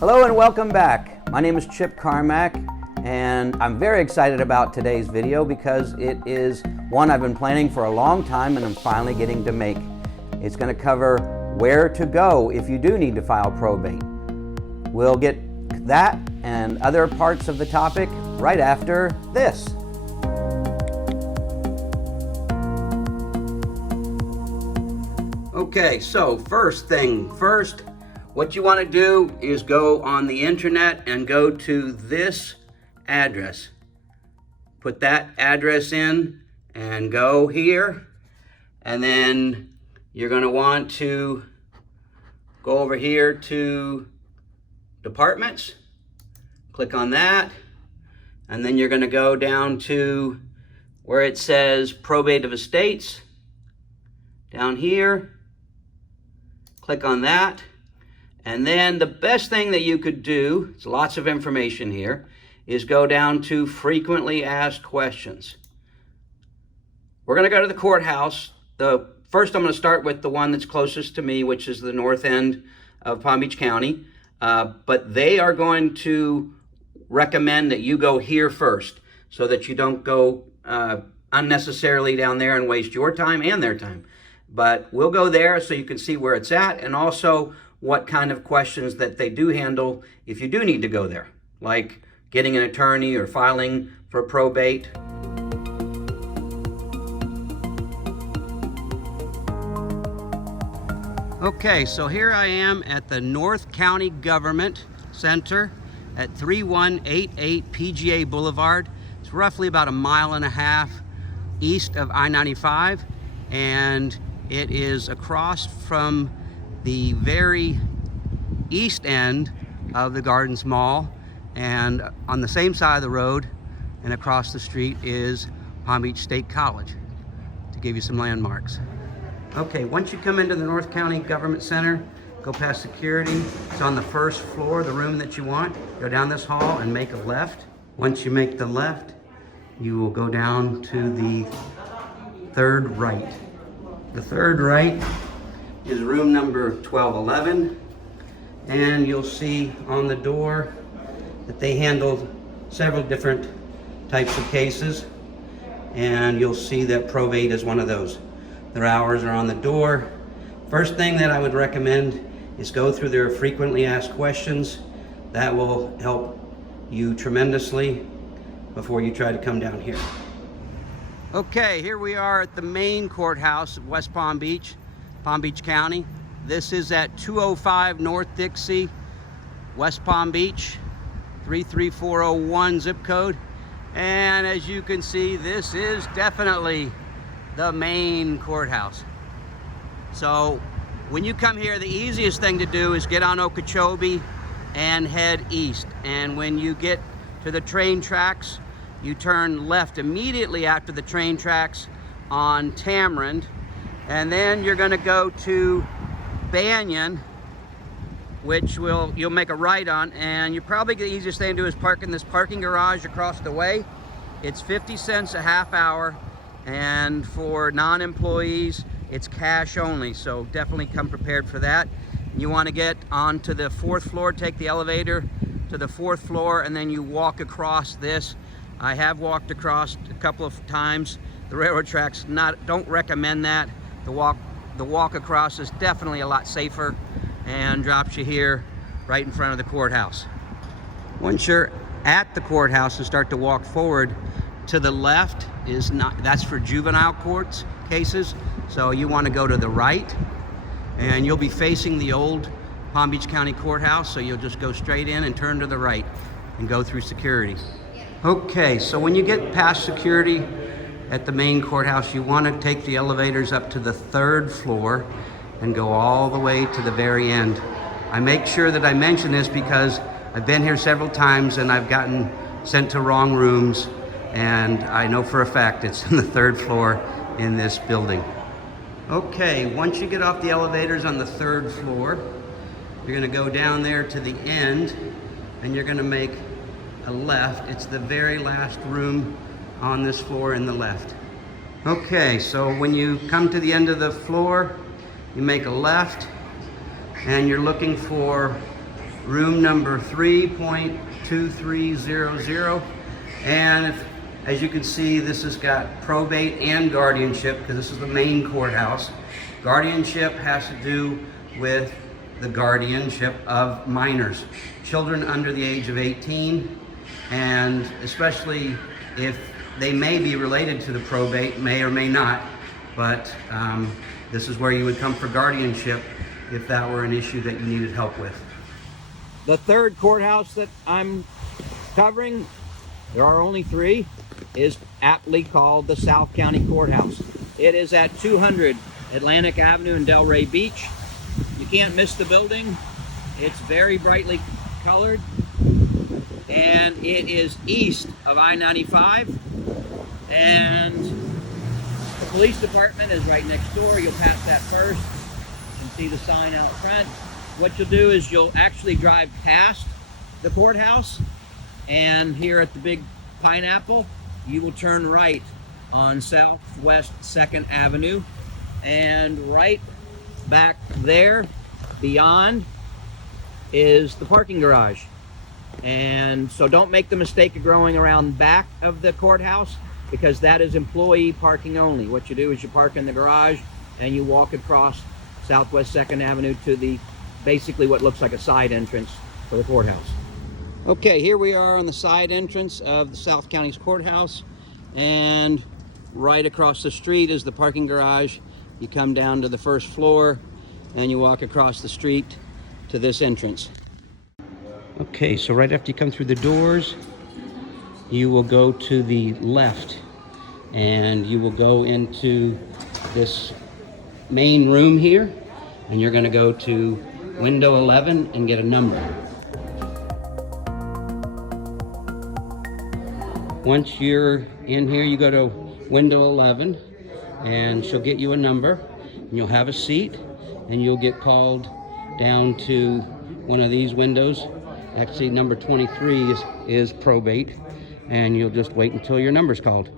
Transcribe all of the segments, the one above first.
Hello and welcome back. My name is Chip Carmack and I'm very excited about today's video because it is one I've been planning for a long time and I'm finally getting to make. It's going to cover where to go if you do need to file probate. We'll get that and other parts of the topic right after this. Okay, so first thing first, what you want to do is go on the internet and go to this address. Put that address in and go here, and then you're going to want to go over here to departments, click on that, and then you're going to go down to where it says probate of estates down here. Click on that, and then the best thing that you could do, it's lots of information here, is go down to frequently asked questions. We're going to go to the courthouse. First I'm going to start with the one that's closest to me, which is the north end of Palm Beach County, but they are going to recommend that you go here first so that you don't go unnecessarily down there and waste your time and their time. But we'll go there so you can see where it's at and also what kind of questions that they do handle if you do need to go there, like getting an attorney or filing for probate. Okay, so here I am at the North County Government Center at 3188 PGA Boulevard. It's roughly about 1.5 miles east of I-95, and it is across from the very east end of the Gardens Mall, and on the same side of the road and across the street is Palm Beach State College, to give you some landmarks. Okay, once you come into the North County Government Center, go past security. It's on the first floor, the room that you want. Go down this hall and make a left. Once you make the left, you will go down to the third right. The third right is room number 1211, and you'll see on the door that they handle several different types of cases, and you'll see that probate is one of those. Their hours are on the door. First thing that I would recommend is go through their frequently asked questions. That will help you tremendously before you try to come down here. Okay, here we are at the main courthouse of West Palm Beach County. This is at 205 North Dixie, West Palm Beach, 33401 zip code. And as you can see, this is definitely the main courthouse. So when you come here, the easiest thing to do is get on Okeechobee and head east. And when you get to the train tracks, you turn left immediately after the train tracks on Tamarind, and then you're going to go to Banyan, which you'll make a right on, and the easiest thing to do is park in this parking garage across the way. It's 50 cents a half hour, and for non-employees it's cash only, so definitely come prepared for that. You want to get onto the 4th floor, take the elevator to the 4th floor, and then you walk across this. I have walked across a couple of times. The railroad tracks, don't recommend that. The walk across is definitely a lot safer and drops you here right in front of the courthouse. Once you're at the courthouse and start to walk forward, to the left that's for juvenile courts cases. So you want to go to the right, and you'll be facing the old Palm Beach County Courthouse. So you'll just go straight in and turn to the right and go through security. Okay, so when you get past security at the main courthouse, you want to take the elevators up to the 3rd floor and go all the way to the very end. I make sure that I mention this because I've been here several times and I've gotten sent to wrong rooms, and I know for a fact it's on the 3rd floor in this building. Okay, once you get off the elevators on the 3rd floor, you're going to go down there to the end and you're going to make a left. It's the very last room on this floor in the left. Okay, so when you come to the end of the floor, you make a left and you're looking for room number 3.2300. And as you can see, this has got probate and guardianship, because this is the main courthouse. Guardianship has to do with the guardianship of minors, children under the age of 18, and especially if they may be related to the probate, may or may not, but this is where you would come for guardianship if that were an issue that you needed help with. The third courthouse that I'm covering, there are only 3, is aptly called the South County Courthouse. It is at 200 Atlantic Avenue in Delray Beach. You can't miss the building. It's very brightly colored, and it is east of I-95, and the police department is right next door. You'll pass that first and see the sign out front. What you'll do is you'll actually drive past the courthouse, and here at the big pineapple, you will turn right on Southwest 2nd Avenue, and right back there beyond is the parking garage. And so don't make the mistake of going around back of the courthouse, because that is employee parking only. What you do is you park in the garage and you walk across Southwest 2nd Avenue to the basically what looks like a side entrance for the courthouse. Okay, here we are on the side entrance of the South County's courthouse, and right across the street is the parking garage. You come down to the first floor and you walk across the street to this entrance. Okay, so right after you come through the doors, you will go to the left and you will go into this main room here, and you're going to go to window 11 and get a number. Once you're in here, you go to window 11 and she'll get you a number, and you'll have a seat, and you'll get called down to one of these windows. Actually, number 23 is probate, and you'll just wait until your number's called.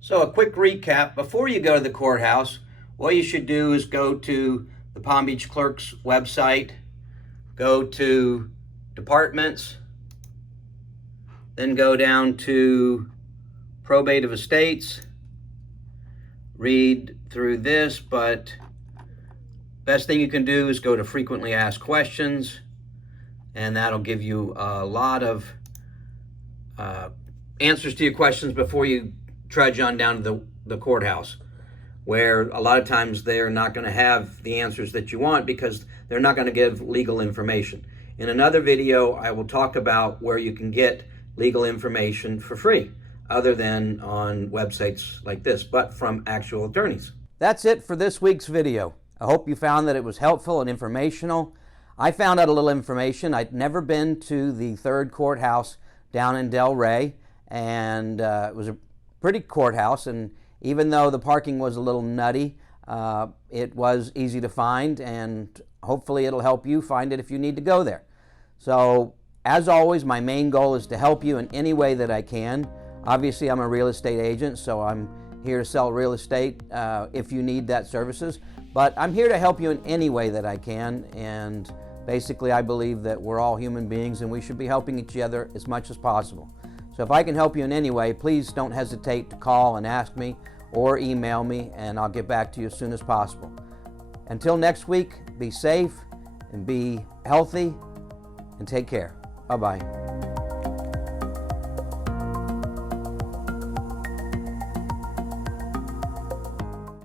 So a quick recap: before you go to the courthouse, what you should do is go to the Palm Beach Clerk's website, go to departments, then go down to probate of estates, read through this, but best thing you can do is go to frequently asked questions, and that'll give you a lot of answers to your questions before you trudge on down to the courthouse, where a lot of times they're not going to have the answers that you want because they're not going to give legal information. In another video, I will talk about where you can get legal information for free, other than on websites like this, but from actual attorneys. That's it for this week's video. I hope you found that it was helpful and informational. I found out a little information. I'd never been to the third courthouse down in Delray, and it was a pretty courthouse, and even though the parking was a little nutty, it was easy to find, and hopefully it'll help you find it if you need to go there. So, as always, my main goal is to help you in any way that I can. Obviously, I'm a real estate agent, so I'm here to sell real estate if you need that services. But I'm here to help you in any way that I can, and basically I believe that we're all human beings and we should be helping each other as much as possible. So if I can help you in any way, please don't hesitate to call and ask me or email me, and I'll get back to you as soon as possible. Until next week, be safe and be healthy and take care. Bye-bye.